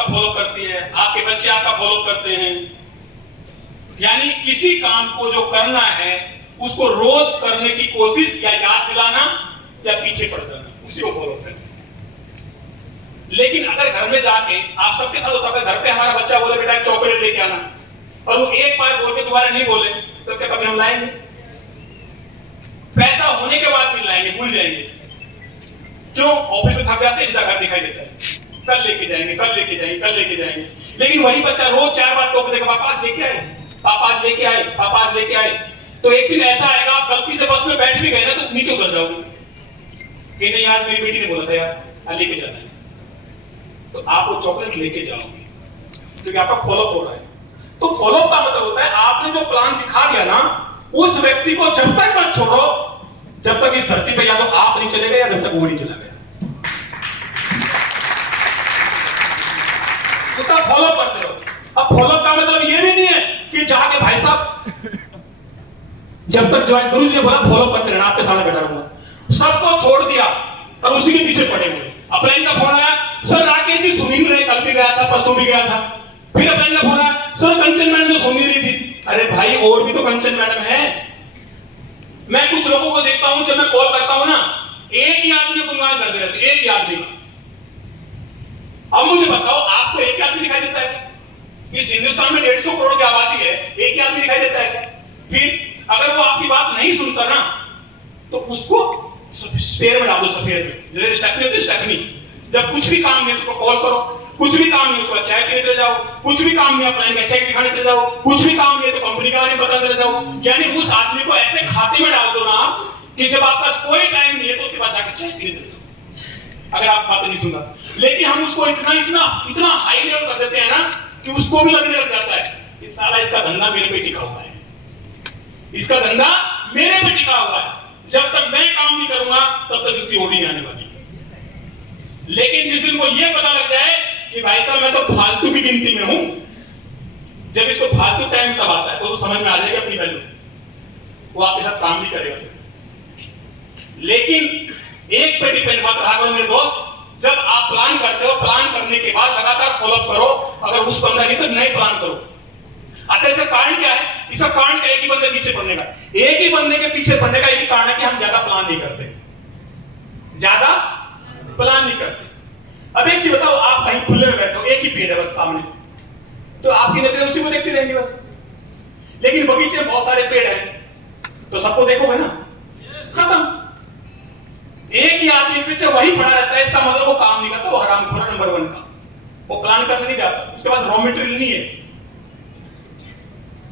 आपका फॉलो करती है, आपके बच्चे आपका फॉलो करते हैं। यानी किसी काम को जो करना है उसको रोज करने की कोशिश या याद दिलाना या पीछे पड़ जाना, उसी को फॉलो करते हैं। लेकिन अगर घर में जाके आप सबके साथ होता है, घर पे हमारा बच्चा बोले बेटा चॉकलेट लेके आना, और वो एक बार बोल के दोबारा नहीं बोले, तो क्या कभी हम लाएंगे? पैसा होने के बाद भी लाएंगे, भूल जाएंगे। क्यों? ऑफिस में थक जाते हैं, सीधा घर दिखाई देता है, कल लेके जाएंगे, कल लेके जाएंगे, कल लेके जाएंगे। लेकिन वही बच्चा रोज 4 बार टोक देगा, पापा आज लेके आए, पापा आज लेके आए, पापा आज लेके आए। तो एक दिन ऐसा आएगा, आप गलती से बस में बैठ भी गए ना तो नीचे उतर जाओगे कि नहीं यार मेरी बेटी ने बोला था यार लेके जाना है, तो आप वो चॉकलेट लेके जाओगे क्योंकि आपका फॉलोअप हो रहा है। तो फॉलोअप का मतलब होता है आपने जो प्लान दिखा दिया ना, उस व्यक्ति को जब तक मत छोड़ो जब तक इस धरती पे या तो आप नहीं चले गए या जब तक वो नहीं चला गया, उसका फॉलोअप करते रहो। अब फॉलोअप का मतलब ये भी नहीं है कि जाके भाई साहब जब तक जो है गुरु जी ने बोला फॉलो करते रहना, आपके सामने बैठा रहूंगा, सबको छोड़ दिया और उसी के पीछे पड़े हुए। अपलाइन का फोन आया, सर राकेश जी सुन रहे, कल भी गया था, परसों भी गया था। फिर अपलाइन का फोन आया, सर कंचन मैडम तो सुन ही रही थी। अरे भाई और भी तो कंचन मैडम है। मैं कुछ लोगों को देखता हूं, जब मैं कॉल करता हूं ना, एक ही आदमी गुणगान करते रहते, एक ही आदमी का। अब मुझे बताओ आपको एक ही आदमी दिखाई देता है क्या? इस हिंदुस्तान में 150 करोड़ की आबादी है, एक ही आदमी दिखाई देता है क्या? फिर अगर वो आपकी बात नहीं सुनता ना तो उसको स्पेयर में डाल दो, सफेद में, जैसे स्टेफनी होती है स्टेफनी। जब कुछ भी काम नहीं उसको कॉल करो, कुछ भी काम नहीं उसको चाय पीने चले जाओ, कुछ भी काम नहीं अपलाइन का चेक दिखाने चले जाओ, कुछ भी काम नहीं तो कंपनी के बारे में बताने चले जाओ। यानी उस आदमी को ऐसे खाते में डाल दो ना कि जब आपके पास कोई टाइम नहीं है तो उसके बाद जाकर चाय पीने चले जाओ, अगर आप बातें नहीं सुना। लेकिन हम उसको इतना इतना इतना हाई लेवल कर देते हैं ना कि उसको भी लगने लग जाता है कि साला इसका धंधा मेरे पे टिका हुआ है, इसका धंधा मेरे पे टिका हुआ है, जब तक मैं काम नहीं करूंगा तब तक इसकी ओटी नहीं आने वाली। लेकिन जिस दिन को ये पता लग जाए कि भाई साहब मैं तो फालतू की गिनती में हूं, जब इसको फालतू टाइम तब आता है तो वो समझ में आ जाएगी अपनी वैल्यू, वो आपके साथ काम भी करेगा। लेकिन एक पे डिपेंड मत रहा करो मेरे दोस्त, जब आप प्लान करते हो, प्लान करने के बाद लगातार फॉलोअप करो, अगर उस बंदा नहीं तो नए प्लान करो। अच्छा इसका कारण क्या है? इसका कारण क्या है? एक ही बंदे पीछे पड़ने का, एक ही बंदे के पीछे पड़ने का एक ही कारण है कि हम ज्यादा प्लान नहीं करते, ज्यादा प्लान नहीं करते। अब एक चीज बताओ, आप कहीं खुले में बैठे हो, एक ही पेड़ है बस सामने, तो आपकी नजरें उसी को देखती रहेंगी बस। लेकिन बगीचे में बहुत सारे पेड़ हैं तो सबको देखोगे ना, खत्म। एक ही आदमी के पीछे वही पड़ा रहता है, इसका मतलब वो काम नहीं करता, वो हरामखोर नंबर 1 का, वो प्लान करने नहीं जाता, उसके पास रॉ मटेरियल नहीं है।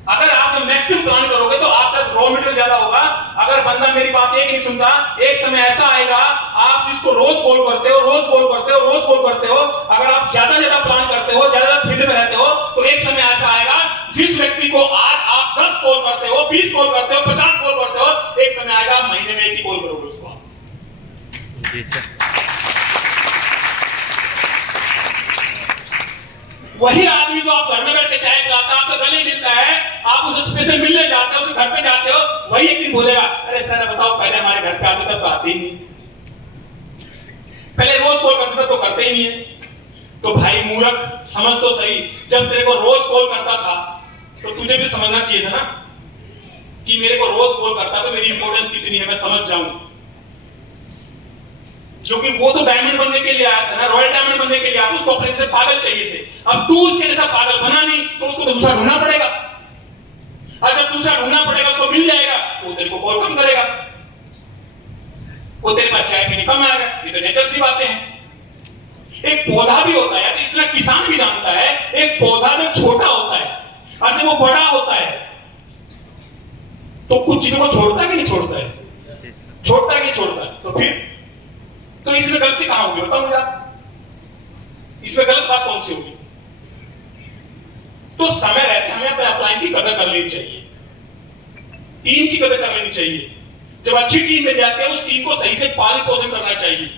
अगर आप जब मैक्सिमम प्लान करोगे तो आपके पास रॉ मटेरियल ज्यादा होगा। अगर बंदा मेरी बात एक नहीं सुनता, एक समय ऐसा आएगा आप जिसको रोज कॉल करते हो, रोज कॉल करते हो, रोज कॉल करते हो, अगर आप ज्यादा प्लान करते हो, ज्यादा फील्ड में रहते हो, तो एक समय ऐसा आएगा जिस व्यक्ति को आज आप 10 कॉल करते हो, 20 कॉल करते हो, 50 कॉल करते हो, एक समय आएगा महीने में एक ही कॉल करोगे उसको। जी सर। वही आदमी जो आप घर में बैठ के चाय पिलाता है, आपका गले मिलता है, आप उसे स्पेशल मिलने जाते हो, उसके घर पे जाते हो, वही एक दिन बोलेगा अरे सर बताओ पहले हमारे घर पे आते तब तो आते ही नहीं, पहले रोज कॉल करते तब तो करते ही नहीं है। तो भाई मूर्ख समझ तो सही, जब तेरे को रोज कॉल करता था तो तुझे भी समझना चाहिए था ना कि मेरे को रोज कॉल करता तो मेरी इंपॉर्टेंस कितनी है, मैं समझ जाऊं। क्योंकि वो तो डायमंड बनने के लिए आया था ना, रॉयल डायमंड बनने के लिए आया, उसको अपने से पागल चाहिए थे। अब तू उसके जैसा पागल बना नहीं तो उसको तो दूसरा ढूंढना पड़ेगा, और जब दूसरा ढूंढना पड़ेगा उसको मिल जाएगा तो तेरे को कॉल कम करेगा, वो तेरे पास चाय पीने कम आएगा। ये तो नेचुरल सी बातें हैं। एक पौधा भी होता है, इतना किसान भी जानता है, एक पौधा जब छोटा होता है और जब वो बड़ा होता है तो कुछ चीजों को छोड़ता है कि नहीं छोड़ता है, छोड़ता है कि नहीं छोड़ता है। तो फिर तो इसमें गलती कहां होगी बताओ मुझे आप, इसमें गलत बात कौन सी होगी? तो समय रहते हमें अपने अपलाइन की कदर कर लेनी चाहिए, टीम की कदर कर लेनी चाहिए। जब अच्छी टीम मिल जाती है उस टीम को सही से पालन पोषण करना चाहिए,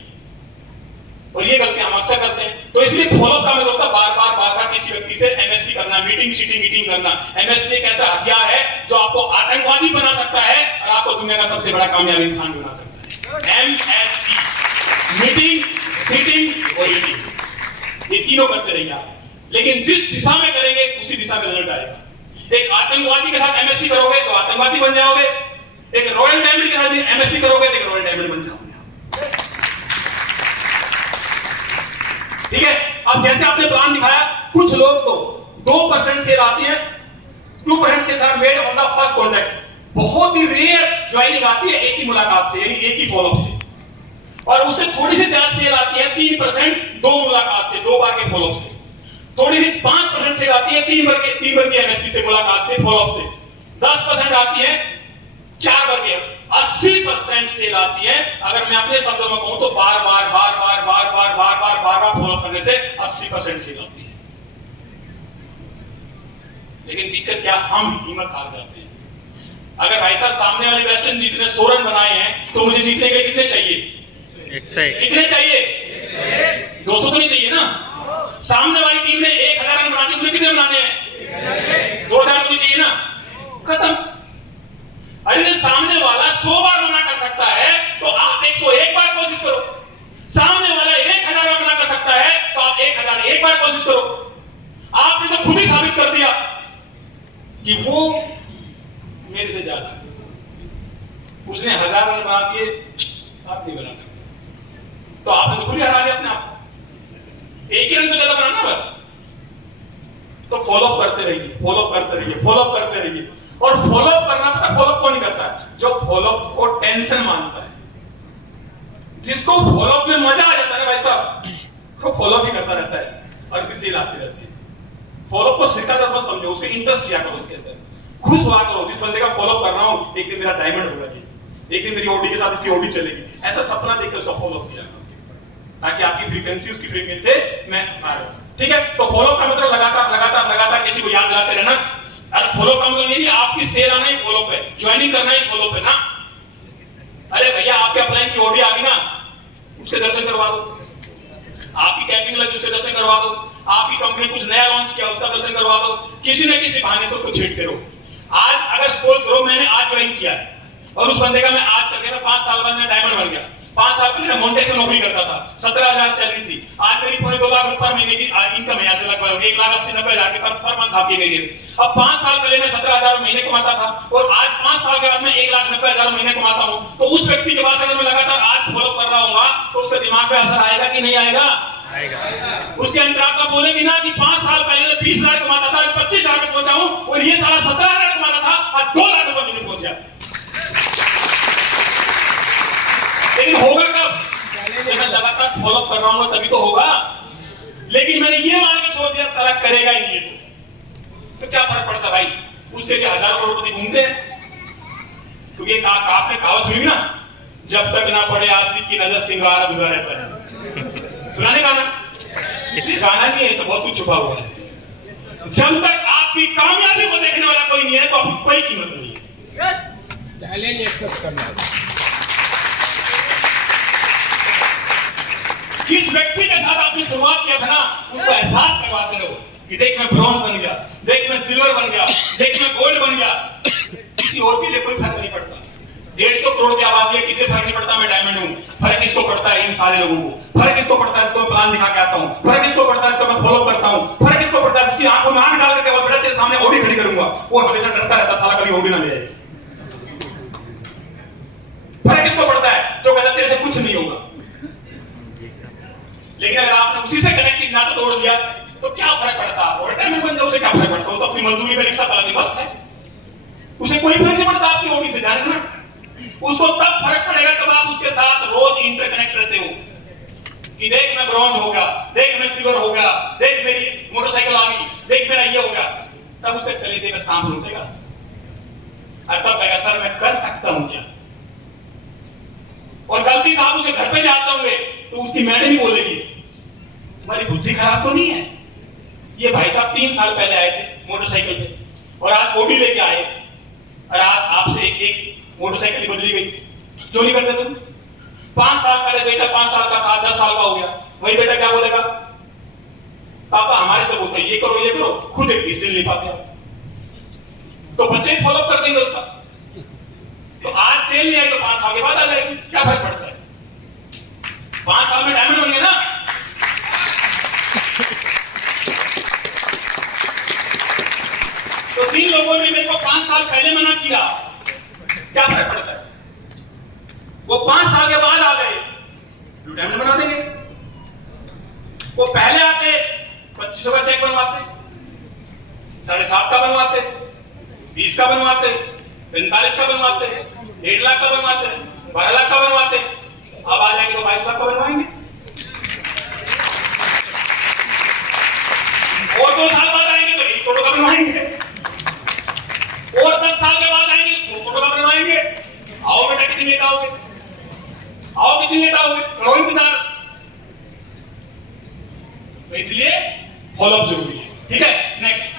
और ये गलती हम अक्सर करते हैं। तो इसलिए फॉलोअप का मतलब होता है बार बार किसी व्यक्ति से एमएससी करना, मीटिंग करना। एमएससी एक ऐसा हथियार है जो आपको आतंकवादी बना सकता है और आपको दुनिया का सबसे बड़ा कामयाब इंसान बना सकता है। एमएससी मीटिंग, सीटिंग और ईटिंग, ये तीनों करते रहिए आप। लेकिन जिस दिशा में करेंगे उसी दिशा में रिजल्ट आएगा। एक आतंकवादी के साथ एमएससी करोगे तो आतंकवादी बन जाओगे, एक रॉयल डायमंड के साथ भी एमएससी करोगे तो एक रॉयल डायमंड बन जाओगे। ठीक है, अब जैसे आपने प्लान दिखाया, कुछ लोग तो 2% सेल आती है, 2% sales are made on the first contact. बहुत ही रेयर ज्वाइनिंग आती है एक ही मुलाकात से, यानी एक ही फॉलोअप से, और उससे थोड़ी सी ज्यादा सेल आती है 3% दो मुलाकात से, 2 बार के फॉलोअप से। थोड़ी सी 5% सेल आती है 3 बार के एमएससी से, मुलाकात से, फॉलोअप से। 10% आती है 4 बार के। 80% सेल आती है, अगर मैं अपने शब्दों में कहूं तो बार बार फॉलोअप करने से 80% सेल आती है। लेकिन दिक्कत क्या, हम हिम्मत हार जाते हैं। अगर भाई साहब सामने वाली वेस्टर्न जीत ने 100 रन बनाए हैं तो मुझे जीतने के लिए कितने चाहिए? 101। कितने चाहिए? 200 तो नहीं चाहिए ना। सामने वाली टीम ने 1000 रन बना दिए, मुझे कितने बनाने हैं? 2000 तो नहीं चाहिए ना। खत्म। अरे जब सामने वाला 100 बार मना कर सकता है तो आप 101 बार कोशिश करो। सामने वाला 1000 बार मना कर सकता है तो आप 1001 बार कोशिश करो। आपने तो खुद ही साबित कर दिया कि वो मेरे से ज्यादा, उसने 1000 रन बना दिए, आप नहीं बना सकते, तो आपने तो खुद ही हरा लिया अपने आप। एक ही रन तो ज्यादा बनाना बस। तो फॉलोअप करते रहिए, फॉलोअप करते रहिए, फॉलोअप करते रहिए। और फॉलोअप करना पता, फॉलोअप कौन नहीं करता है? जो फॉलोअप को टेंशन मानता है। जिसको फॉलोअप में मजा आ जाता है भाई साहब, वो फॉलोअप ही करता रहता है और किसी आती रहती है। फॉलोअप को सिखाकर मत समझो, उसके इंटरेस्ट लिया करो, उसके अंदर खुश हुआ करो। जिस बंदे का फॉलोअप कर रहा हूं, एक दिन मेरा डायमंड होगा, एक दिन मेरी ओडी के साथ इसकी ओडी चलेगी, ऐसा सपना देखकर उसका फॉलोअप किया करो, ताकि आपकी फ्रीक्वेंसी उसकी फ्रीक्वेंसी से मैं आ रहा हूं। ठीक है, तो फॉलोअप का मतलब लगातार किसी को याद दिलाते रहना। अरे फॉलोअप का मतलब ये नहीं आपकी सेल आना ही फॉलोअप है, ज्वाइनिंग करना ही फॉलोअप है ना। अरे भैया आपके अपलाइन की ओडी आ गई ना, उसके दर्शन करवा दो। आपकी कैंपिंग लगी, उसके दर्शन करवा दो। आपकी कंपनी कुछ नया लॉन्च किया, उसका दर्शन करवा दो। किसी न किसी बहाने से उसको छेड़ते रहो। आज अगर सपोज करो मैंने आज ज्वाइन किया है और उस बंदे का मैं आज करके मैं 5 साल बाद मैं डायमंड बन गया। 5 साल पहले मैं मोंटे से नौकरी करता था, 17,000 सैलरी थी। आज मेरी 2.5 लाख रुपए महीने की इनकम है, ऐसे लगभग 1,80,90,000 पर मंथ आपकी गई है। अब 5 साल पहले मैं 17,000 महीने कमाता था और आज 5 साल के बाद मैं 1,90,000 महीने कमाता हूं। तो उस व्यक्ति के पास अगर मैं लगातार आज फॉलो कर रहा हूंगा तो उसके दिमाग पे असर आएगा कि नहीं आएगा? उसके अंतरात्मा बोलेगी ना कि 5 साल पहले मैं 20,000 कमाता था, 25,000 पे पहुंचा हूं, और ये साला 17,000 कमाता था, आज 2 लाख रुपए महीने पहुंच गया। लेकिन होगा कब? जब मैं लगातार फॉलो कर रहा हूं तभी तो होगा। लेकिन मैंने ये मान के छोड़ दिया साला करेगा ही नहीं, तो क्या फर्क पड़ता भाई? उसके लिए हजारों करोड़पति घूमते हैं। क्योंकि आपने कहावत सुनी ना, जब तक ना पड़े आशिक की नजर सिंगार अधूरा रहता है। सुना नहीं गाना? इसलिए गाना नहीं है, बहुत कुछ छुपा हुआ है। जब तक आपकी कामयाबी को देखने वाला कोई नहीं है तो आपकी कोई कीमत नहीं है। चैलेंज एक्सेप्ट करना। जिस व्यक्ति के साथ आपने शुरुआत किया था ना, उसको एहसास करवाते रहो कि देख मैं ब्रॉन्ज बन गया, देख मैं सिल्वर बन गया, देख मैं गोल्ड बन गया। किसी और के लिए कोई फर्क नहीं पड़ता। 150 करोड़ की आबादी है, किसी फर्क नहीं पड़ता मैं डायमंड हूं। फर्क इसको पड़ता है इन सारे लोगों को। फर्क इसको पड़ता है इसको प्लान दिखा के आता हूं। फर्क इसको पड़ता है इसको मैं फॉलो करता हूं। फर्क इसको पड़ता है इसकी आंखों में आंख डाल करके वो बेटा तेरे सामने ओडी खड़ी करूंगा, वो हमेशा डरता रहता साला कभी ओडी ना ले आए। फर्क इसको पड़ता है जो कहता तेरे से कुछ नहीं होगा। लेकिन अगर आपने उसी से कनेक्टेड नाता तोड़ दिया तो क्या फर्क पड़ता? आप रिटायरमेंट बन जाओ, उसे क्या फर्क पड़ता? वो तो अपनी मजदूरी में रिक्शा चलाने मस्त है, उसे कोई फर्क नहीं पड़ता आपकी ओडी से, जाने ना। उसको तब फर्क पड़ेगा जब आप उसके साथ रोज इंटरकनेक्ट रहते हो कि देख मैं ब्रॉन्ज हो गया, देख मैं सिल्वर हो गया, देख मेरी मोटरसाइकिल आ गई, देख मेरा ये हो गया। तब उसे कलेजे में सांप लूटेगा और तब कहेगा सर मैं कर सकता हूं क्या? और गलती से आप उसे घर पे जाते होंगे तो उसकी मैडम ही बोलेगी तुम्हारी बुद्धि खराब तो नहीं है? ये भाई साहब 3 साल पहले आए थे मोटरसाइकिल पे और आज ओडी लेके आए और आज आपसे एक मोटरसाइकिल बदली गई। क्यों नहीं करते तुम? 5 साल पहले बेटा 5 साल का था, 10 साल का हो गया, वही बेटा क्या बोलेगा? पापा हमारे तो बोलते ये करो, खुद एक पीस नहीं पाते। तो बच्चे फॉलो कर देंगे उसका। तो आज सेल नहीं आई तो 5 साल के बाद आ जाएगी, क्या फर्क पड़ता है? 5 साल में डायमंड बन गए ना। साल पहले मना किया, क्या फर्क पड़ता है? वो 5 साल के बाद आ गए, ड्यू टाइम में बना देंगे। वो पहले आते 2500 का चेक बनवाते, 7.5 का बनवाते, 20 का बनवाते, 45 का बनवाते, 1.5 लाख का बनवाते, 12 लाख का बनवाते। अब आ जाएंगे तो 22 लाख का बनवाएंगे। और 2 साल बाद आएंगे तो 1 करोड़ का बनवाएंगे, और 10 साल के बाद आएंगे 100 करोड़ का बनवाएंगे। आओ बेटा, कितनी लेट आओगे? आओ, कितनी लेट आओगे? करो इंतजार। तो इसलिए फॉलोअप जरूरी है। ठीक है, नेक्स्ट।